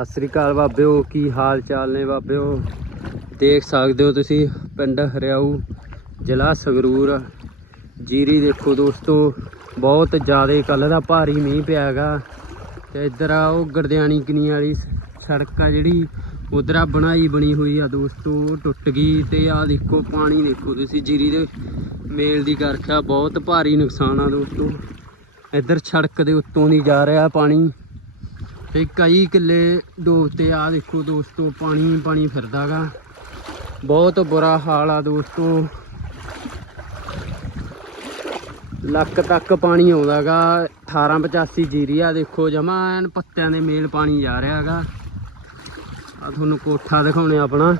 ਸਤਿ ਸ੍ਰੀ ਅਕਾਲ ਬਾਬਿਓ, ਕੀ ਹਾਲ ਚਾਲ ਨੇ ਬਾਬਿਓ? ਦੇਖ ਸਕਦੇ ਹੋ ਤੁਸੀਂ, ਪਿੰਡ ਹਰਿਆਊ, ਜ਼ਿਲ੍ਹਾ ਸੰਗਰੂਰ। ਜੀਰੀ ਦੇਖੋ ਦੋਸਤੋ, ਬਹੁਤ ਜ਼ਿਆਦਾ ਕੱਲ ਦਾ ਭਾਰੀ ਮੀਂਹ ਪਿਆ ਹੈਗਾ। ਤੇ ਇੱਧਰ ਆ ਉਹ ਗਰਦਿਆਣੀ ਕਿਨੀ ਵਾਲੀ ਸੜਕ ਆ ਜਿਹੜੀ, ਉਧਰ ਆ ਬਣਾਈ ਬਣੀ ਹੋਈ ਆ ਦੋਸਤੋ, ਉਹ ਟੁੱਟ ਗਈ ਤੇ ਆ ਦੇਖੋ ਪਾਣੀ ਦੇਖੋ ਤੁਸੀਂ, ਜੀਰੀ ਦੇ ਮੇਲ ਦੀ ਕਰਖਾ ਬਹੁਤ ਭਾਰੀ ਨੁਕਸਾਨ ਆ ਦੋਸਤੋ। ਇੱਧਰ ਸੜਕ ਦੇ ਉੱਤੋਂ ਦੀ ਜਾ ਰਿਹਾ ਪਾਣੀ। ਤੇ ਕਈ ਕਿੱਲੇ ਡੋਬਤੇ ਆ ਦੇਖੋ ਦੋਸਤੋ, ਪਾਣੀ ਪਾਣੀ ਫਿਰਦਾਗਾ। ਬਹੁਤ ਬੁਰਾ ਹਾਲ ਆ ਦੋਸਤੋ। ਲੱਕ ਤੱਕ ਪਾਣੀ ਆਉਂਦਾਗਾ 1885 ਜੀਰੀ ਆ ਦੇਖੋ, ਜਮਾ ਐਨ ਪੱਤਿਆਂ ਦੇ ਮੇਲ ਪਾਣੀ ਜਾ ਰਿਹਾ ਹੈਗਾ ਆ ਤੁਹਾਨੂੰ ਕੋਠਾ ਦਿਖਾਉਣੇ ਆਪਣਾ।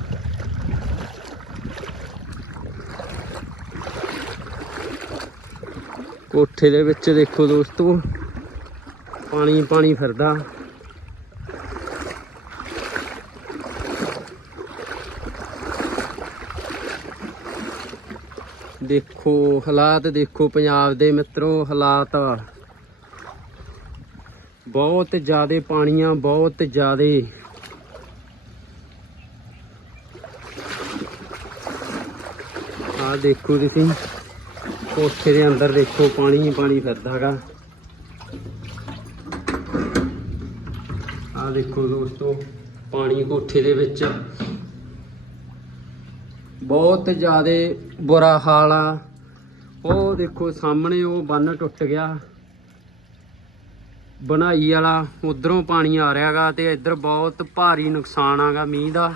ਕੋਠੇ ਦੇ ਵਿੱਚ ਦੇਖੋ ਦੋਸਤੋ, ਪਾਣੀ ਪਾਣੀ ਫਿਰਦਾ। ਦੇਖੋ, ਹਾਲਾਤ ਦੇਖੋ ਪੰਜਾਬ ਦੇ ਮਿੱਤਰੋ, ਹਾਲਾਤ। ਬਹੁਤ ਜ਼ਿਆਦੇ ਪਾਣੀਆਂ, ਬਹੁਤ ਜ਼ਿਆਦਾ। ਆ ਦੇਖੋ ਤੁਸੀਂ, ਕੋਠੇ ਦੇ ਅੰਦਰ ਦੇਖੋ, ਪਾਣੀ ਹੀ ਪਾਣੀ ਫਿਰਦਾਗਾ ਆ ਦੇਖੋ ਦੋਸਤੋ, ਪਾਣੀ ਕੋਠੇ ਦੇ ਵਿੱਚ। ਬਹੁਤ ਜ਼ਿਆਦਾ ਬੁਰਾ ਹਾਲ ਆ। ਉਹ ਦੇਖੋ ਸਾਹਮਣੇ ਉਹ ਬੰਨ ਟੁੱਟ ਗਿਆ। ਬਣਾਈ ਵਾਲਾ, ਉਧਰੋਂ ਪਾਣੀ ਆ ਰਿਹਾਗਾ ਤੇ ਇੱਧਰ ਬਹੁਤ ਭਾਰੀ ਨੁਕਸਾਨ ਆਗਾ ਮੀਂਹ ਦਾ।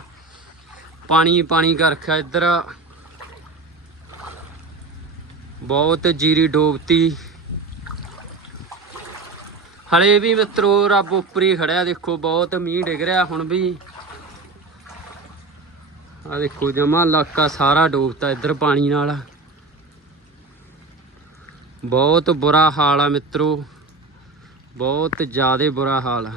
ਪਾਣੀ ਪਾਣੀ ਕਰ ਰੱਖਿਆ ਇੱਧਰ। ਬਹੁਤ ਜੀਰੀ ਡੋਬਤੀ। ਹਲੇ ਵੀ ਮਿੱਤਰੋ, ਰੱਬ ਉੱਪਰ ਹੀ ਖੜਿਆ ਦੇਖੋ, ਬਹੁਤ ਮੀਂਹ ਡਿੱਗ ਰਿਹਾ ਹੁਣ ਵੀ। ਆ ਦੇਖੋ ਜਮਾ ਇਲਾਕਾ ਸਾਰਾ ਡੋਬਤਾ ਇੱਧਰ ਪਾਣੀ ਨਾਲ। ਬਹੁਤ ਬੁਰਾ ਹਾਲ ਆ ਮਿੱਤਰੋ। ਬਹੁਤ ਜ਼ਿਆਦਾ ਬੁਰਾ ਹਾਲ ਆ।